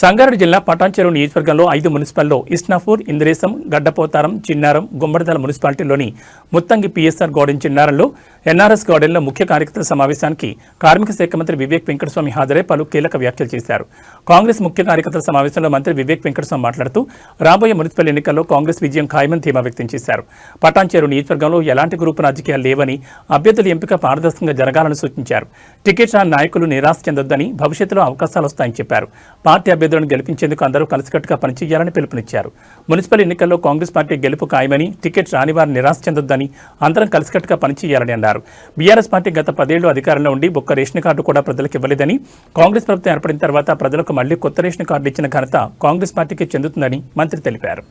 సంగారెడ్డి జిల్లా పటాన్చెరు నియోజకవర్గంలో 5 మున్సిపల్లో ఇస్నాపూర్, ఇంద్రేశం, గడ్డపోతారం, చిన్నారం, గుమ్మడిదల మున్సిపాలిటీలోని ముత్తంగి పిఎస్ఆర్ గార్డెన్ చిన్నారంలో ఎన్ఆర్ఎస్ గార్డెన్లో ముఖ్య కార్యకర్తల సమావేశానికి కార్మిక శాఖ మంత్రి వివేక్ వెంకటస్వామి హాజరై పలు కీలక వ్యాఖ్యలు చేశారు. కాంగ్రెస్ ముఖ్య కార్యకర్తల సమావేశంలో మంత్రి వివేక్ వెంకటస్వామి మాట్లాడుతూ రాబోయే మున్సిపల్ ఎన్నికల్లో కాంగ్రెస్ విజయం ఖాయమని ధీమా వ్యక్తం చేశారు. పటాన్చెరు నియోజకవర్గంలో ఎలాంటి గ్రూపు రాజకీయాలు లేవని, అభ్యర్థుల ఎంపిక పారదర్శకంగా జరగాలని సూచించారు. టికెట్ రాని నాయకులు నిరాశ చెందొద్దని, భవిష్యత్తులో అవకాశాలు వస్తాయని చెప్పారు. పార్టీ అభ్యర్థులను గెలిపించేందుకు అందరూ కలిసికట్టుగా పనిచేయాలని పిలుపునిచ్చారు. మున్సిపల్ ఎన్నికల్లో కాంగ్రెస్ పార్టీ గెలుపు ఖాయమని, టికెట్ రాని వారిని నిరాశ చెందొద్దని, అందరం కలిసికట్టుగా పనిచేయాలని అన్నారు. బీఆర్ఎస్ పార్టీ గత 10 ఏళ్లు అధికారంలో ఉండి ఒక్క రేషన్ కార్డు కూడా ప్రజలకు ఇవ్వలేదని, కాంగ్రెస్ ప్రభుత్వం ఏర్పడిన తర్వాత ప్రజలకు మళ్లీ కొత్త రేషన్ కార్డు ఇచ్చిన ఘనత కాంగ్రెస్ పార్టీకి చెందుతుందని మంత్రి తెలిపారు.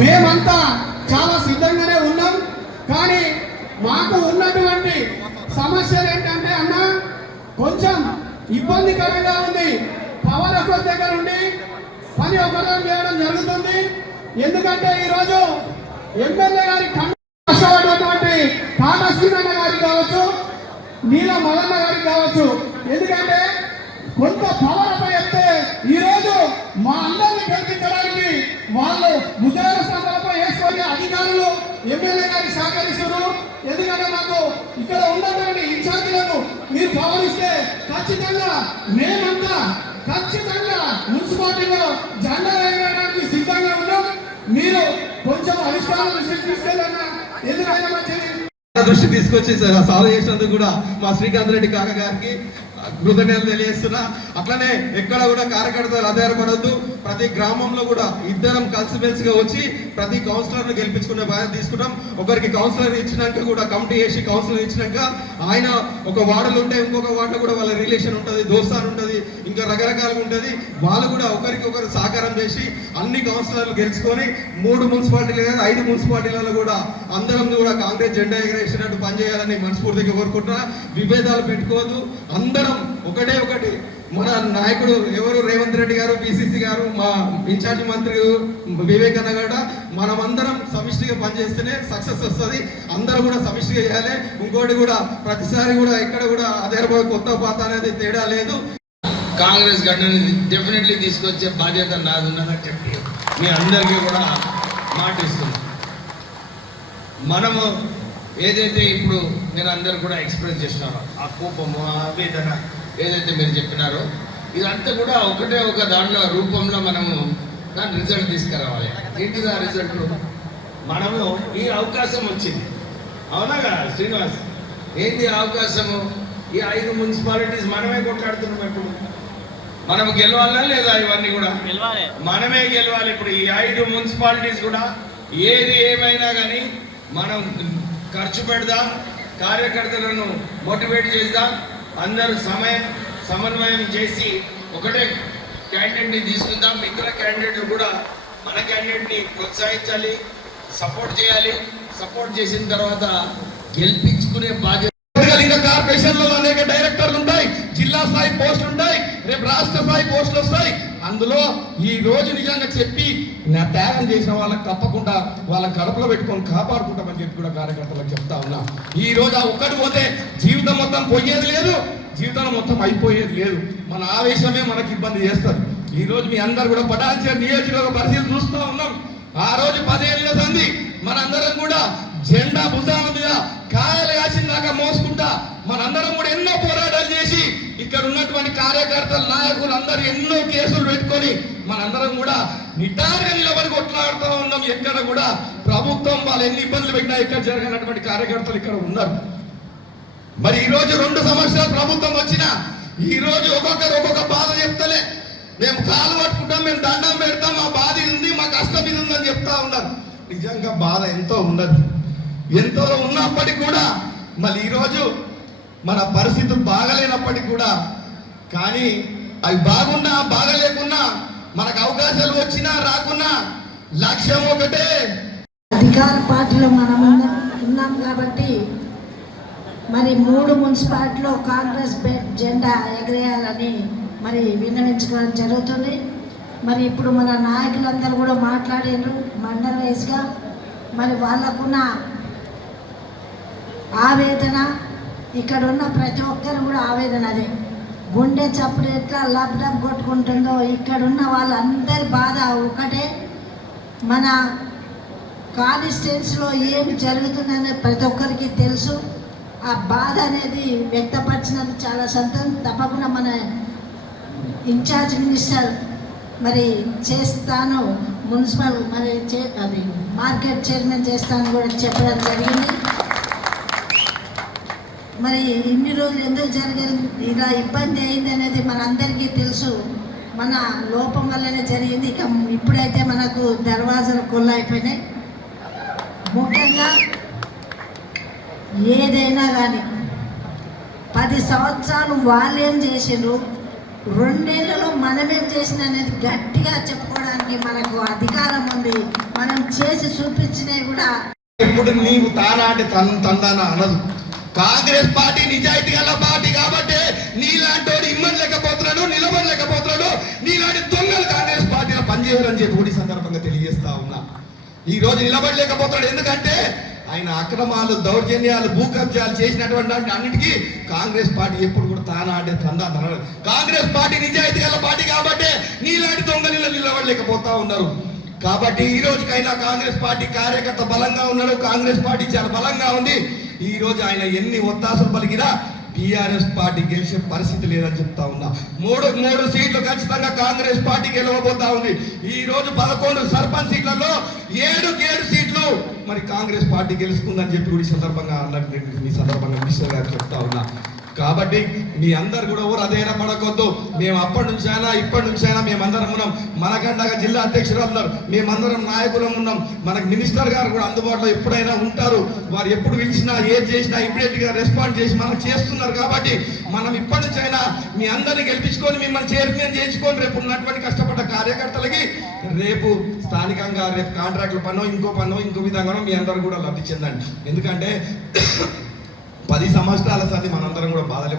మేమంతా చాలా సిద్ధంగానే ఉన్నాం. కానీ మాకు ఉన్నటువంటి సమస్యలు ఏంటంటే అన్న, కొంచెం ఇబ్బందికరంగా ఉంది. పవర్ ఒకరి దగ్గర ఉండి పని ఒకరు చేయడం జరుగుతుంది. ఎందుకంటే ఈరోజు ఎమ్మెల్యే గారి కష్టపడినటువంటి కామశ్రీరన్న గారికి కావచ్చు, నీల మల్లన్న గారికి కావచ్చు, ఎందుకంటే కొంత పవర్ అప్ప చెప్తే ఈరోజు మా అందరిని గెలిపించడానికి వాళ్ళు ముద్ర స్థానాలపై వేసుకొని అధికారులు ఎమ్మెల్యే గారికి సహకరిస్తున్నారు. ఎందుకంటే మాకు ఇక్కడ ఉన్నటువంటి ఇన్ఛార్జీలకు మీరు పవర్ ఇస్తే ఖచ్చితంగా మేమంతా ఖచ్చితంగా మున్సిపాలిటీలో జెండా ఎగరడానికి సిద్ధంగా ఉన్నాం. మీరు కొంచెం అధిష్టానం దృష్టికి తీసుకెళ్ళన్నా, ఎందుకైనా మంచిది దృష్టి తీసుకొచ్చి సాల్వ్ చేసినందుకు కూడా మా శ్రీకాంత్ రెడ్డి కాక గారికి కృతజ్ఞతలు తెలియజేస్తున్నా. అట్లనే ఎక్కడ కూడా కార్యకర్తలు ఆధారపడద్దు. ప్రతి గ్రామంలో కూడా ఇద్దరం కలిసిమెలిసిగా వచ్చి ప్రతి కౌన్సిలర్ను గెలిపించుకునే బాధ్యత తీసుకుంటాం. ఒకరికి కౌన్సిలర్ ఇచ్చినాక కూడా కమిటీ వేసి కౌన్సిలర్ ఇచ్చినాక ఆయన ఒక వార్డులు ఉంటే ఇంకొక వార్డులో కూడా వాళ్ళ రిలేషన్ ఉంటుంది, దోస్తాను ఉంటుంది, ఇంకా రకరకాలుగా ఉంటుంది. వాళ్ళు కూడా ఒకరికి ఒకరు సహకారం చేసి అన్ని కౌన్సిలర్లు గెలుచుకొని 3 మున్సిపాలిటీలు కాదు 5 మున్సిపాలిటీలలో కూడా అందరం కూడా కాంగ్రెస్ జెండా ఎగరేసినట్టు పనిచేయాలని మనస్ఫూర్తిగా కోరుకుంటున్నా. విభేదాలు పెట్టుకోవద్దు. అందరం ఒకటి మన నాయకుడు ఎవరు రేవంత్ రెడ్డి గారు, పిసిసి గారు, మా ఇన్ఛార్జి మంత్రి వివేక్ అన్న కూడా మనమందరం సమిష్టిగా పనిచేస్తేనే సక్సెస్ వస్తుంది. అందరూ కూడా సమిష్టిగా చేయాలి. ఇంకోటి కూడా ప్రతిసారి కూడా ఎక్కడ కూడా అదే కొత్త పాత అనేది తేడా లేదు. కాంగ్రెస్ గడ్డని డెఫినెట్లీ తీసుకొచ్చే బాధ్యత నాది ఉన్నదని చెప్పి మీ అందరికీ కూడా మాటిస్తున్నాం. మనము ఏదైతే ఇప్పుడు నేను అందరు కూడా ఎక్స్ప్రెస్ చేస్తున్నారో ఆ కోపము, ఆ ఆవేదన ఏదైతే మీరు చెప్పినారో ఇదంతా కూడా ఒక దాంట్లో రూపంలో మనము దాని రిజల్ట్ తీసుకురావాలి. ఏంటిది ఆ రిజల్ట్? మనము ఈ అవకాశం వచ్చింది, అవునా కదా శ్రీనివాస్? ఏంటి అవకాశము? ఈ 5 మున్సిపాలిటీస్ మనమే కొట్లాడుతున్నాం. ఇప్పుడు మనం గెలవాలా లేదా? ఇవన్నీ కూడా మనమే గెలవాలి. ఇప్పుడు ఈ 5 మున్సిపాలిటీస్ కూడా ఏది ఏమైనా కానీ మనం ఖర్చు పెడదాం, కార్యకర్తలను మోటివేట్ చేద్దాం, అందరూ సమన్వయం చేసి ఒకటే క్యాండిడేట్ని తీసుకుందాం. మిగతా క్యాండిడేట్లు కూడా మన క్యాండిడేట్ని ప్రోత్సహించాలి, సపోర్ట్ చేయాలి. సపోర్ట్ చేసిన తర్వాత గెలిపించుకునే బాధ్యత. ఇంకా కార్పొరేషన్లలో అనేక డైరెక్టర్లు ఉంటాయి, జిల్లా స్థాయి పోస్టులు ఉంటాయి, రేపు రాష్ట్ర స్థాయి పోస్టులు వస్తాయి. అందులో ఈ రోజు నిజంగా చెప్పి నా త్యాగం చేసిన వాళ్ళకి తప్పకుండా వాళ్ళ కడుపులో పెట్టుకొని కాపాడుకుంటామని చెప్పి కూడా కార్యకర్తలకు చెప్తా ఉన్నా. ఈ రోజు ఆ ఒక్కటి పోతే జీవితం మొత్తం పోయేది లేదు, జీవితం మొత్తం అయిపోయేది లేదు. మన ఆవేశమే మనకి ఇబ్బంది చేస్తారు. ఈ రోజు మీ అందరు కూడా పటాన్చెరు నియోజకవర్గ పరిస్థితి చూస్తూ ఉన్నాం. ఆ రోజు 10 ఏళ్ళ సంది మనందరం కూడా జెండా భుజాల మీద కాయలు కాసిన దాకా మోసుకుంటా మనందరం కూడా ఎన్నో పోరాటాలు చేసి ఇక్కడ ఉన్నటువంటి కార్యకర్తలు, నాయకులు అందరూ ఎన్నో కేసులు పెట్టుకొని మనందరం కూడా నిటారుగా నిలబడి కొట్లాడుతూ ఉన్నాం. ఎక్కడ కూడా ప్రభుత్వం వాళ్ళు ఎన్ని ఇబ్బందులు పెట్టినా ఇక్కడ జరగనటువంటి కార్యకర్తలు ఇక్కడ ఉన్నారు. మరి ఈ రోజు 2 సంవత్సరాలు ప్రభుత్వం వచ్చినా ఈ రోజు ఒక్కొక్కరు ఒక్కొక్క బాధ చెప్తలే. మేము కాలు పట్టుకుంటాం, మేము దండం పెడతాం, మా బాధ ఉంది, మా కష్టం ఇది ఉందని చెప్తా ఉన్నారు. నిజంగా బాధ ఎంతో ఉన్నది. ఎంతో ఉన్నప్పటికీ కూడా మళ్ళీ ఈరోజు మన పరిస్థితులు బాగలేనప్పటికీ కూడా, కానీ అవి బాగున్నా బాగలేకున్నా మనకు అవకాశాలు వచ్చినా రాకున్నా లక్ష్యం ఒకటే. అధికార పార్టీలో మనం ఉన్నాం కాబట్టి మరి 3 మున్సిపాలిటీలో కాంగ్రెస్ జెండా ఎగరేయాలని మరి విన్నవించుకోవడం జరుగుతుంది. మరి ఇప్పుడు మన నాయకులందరూ కూడా మాట్లాడారు మండల వైస్గా. మరి వాళ్ళకున్న ఆవేదన, ఇక్కడ ఉన్న ప్రతి ఒక్కరు కూడా ఆవేదన అదే. గుండె చప్పుడు ఎట్లా లబ్డబ్ కొట్టుకుంటుందో ఇక్కడున్న వాళ్ళందరి బాధ ఒకటే. మన కాన్స్టిట్యున్సీలో ఏమి జరుగుతుందనేది ప్రతి ఒక్కరికి తెలుసు. ఆ బాధ అనేది వ్యక్తపరిచినది చాలా సంతోషం. తప్పకుండా మన ఇన్ఛార్జ్ మినిస్టర్ మరి చేస్తాను, మున్సిపల్ మరి అది మార్కెట్ చైర్మన్ చేస్తాను కూడా చెప్పడం జరిగింది. మరి ఇన్ని రోజులు ఎందుకు జరిగింది, ఇలా ఇబ్బంది అయింది అనేది మనందరికీ తెలుసు. మన లోపం వల్లనే జరిగింది. ఇక ఇప్పుడైతే మనకు దర్వాజాలు కొల్లైపోయినాయి. ముఖ్యంగా ఏదైనా కానీ 10 సంవత్సరాలు వాళ్ళేం చేసిండ్రు, 2 ఏళ్లలో మనమేం చేసిన అనేది గట్టిగా చెప్పుకోవడానికి మనకు అధికారం ఉంది. మనం చేసి చూపించినవి కూడా ఇప్పుడు నీవు తానాటి తందాన అనదు. కాంగ్రెస్ పార్టీ నిజాయితీ గల పార్టీ కాబట్టి నీలాంటి ఇమ్మలేకపోతున్నాడు, నిలబడలేకపోతున్నాడు. నీలాంటి దొంగలు కాంగ్రెస్ పార్టీలో పనిచేయాలని చెప్పి కూడా ఈ సందర్భంగా తెలియజేస్తా ఉన్నా. ఈ రోజు నిలబడలేకపోతున్నాడు ఎందుకంటే ఆయన అక్రమాలు, దౌర్జన్యాలు, భూ కబ్జాలు చేసినటువంటి అన్నిటికీ కాంగ్రెస్ పార్టీ ఎప్పుడు కూడా తానాడే తందాను. కాంగ్రెస్ పార్టీ నిజాయితీ గల పార్టీ కాబట్టి నీలాంటి దొంగలు నిలబడలేకపోతా ఉన్నారు. కాబట్టి ఈ రోజుకైనా కాంగ్రెస్ పార్టీ కార్యకర్త బలంగా ఉన్నాడు. కాంగ్రెస్ పార్టీ చాలా బలంగా ఉంది. ఈ రోజు ఆయన ఎన్ని ఒత్తాసలు పలికినా టీఆర్ఎస్ పార్టీ గెలిచే పరిస్థితి లేదని చెప్తా ఉన్నా. 3 సీట్లు ఖచ్చితంగా కాంగ్రెస్ పార్టీ గెలవబోతా ఉంది. ఈ రోజు 11 సర్పంచ్ సీట్లలో 7 సీట్లు మరి కాంగ్రెస్ పార్టీ గెలుస్తుందని చెప్పి కూడా ఈ సందర్భంగా అన్నట్టు ఈ సందర్భంగా మినిస్టర్ గారు చెప్తా ఉన్నా. కాబట్టి మీ అందరు కూడా ఎవరు అధైర్య పడకొద్దు. మేము అప్పటి నుంచైనా ఇప్పటి నుంచైనా మేమందరం ఉన్నాం. మనకండగా జిల్లా అధ్యక్షురాలు ఉన్నారు, మేమందరం నాయకులం ఉన్నాం. మనకు మినిస్టర్ గారు కూడా అందుబాటులో ఎప్పుడైనా ఉంటారు. వారు ఎప్పుడు పిలిచినా ఏది చేసినా ఇమ్మీడియట్ గా రెస్పాండ్ చేసి మనం చేస్తున్నారు. కాబట్టి మనం ఇప్పటి నుంచైనా మీ అందరినీ గెలిపించుకొని మిమ్మల్ని చైర్మన్ చేయించుకొని రేపు ఉన్నటువంటి కష్టపడ్డ కార్యకర్తలకి రేపు స్థానికంగా రేపు కాంట్రాక్టుల పనో ఇంకో విధంగానో మీ అందరూ కూడా లబ్ధి చెందండి. ఎందుకంటే 10 సంవత్సరాల సారి మనందరం కూడా బాధలు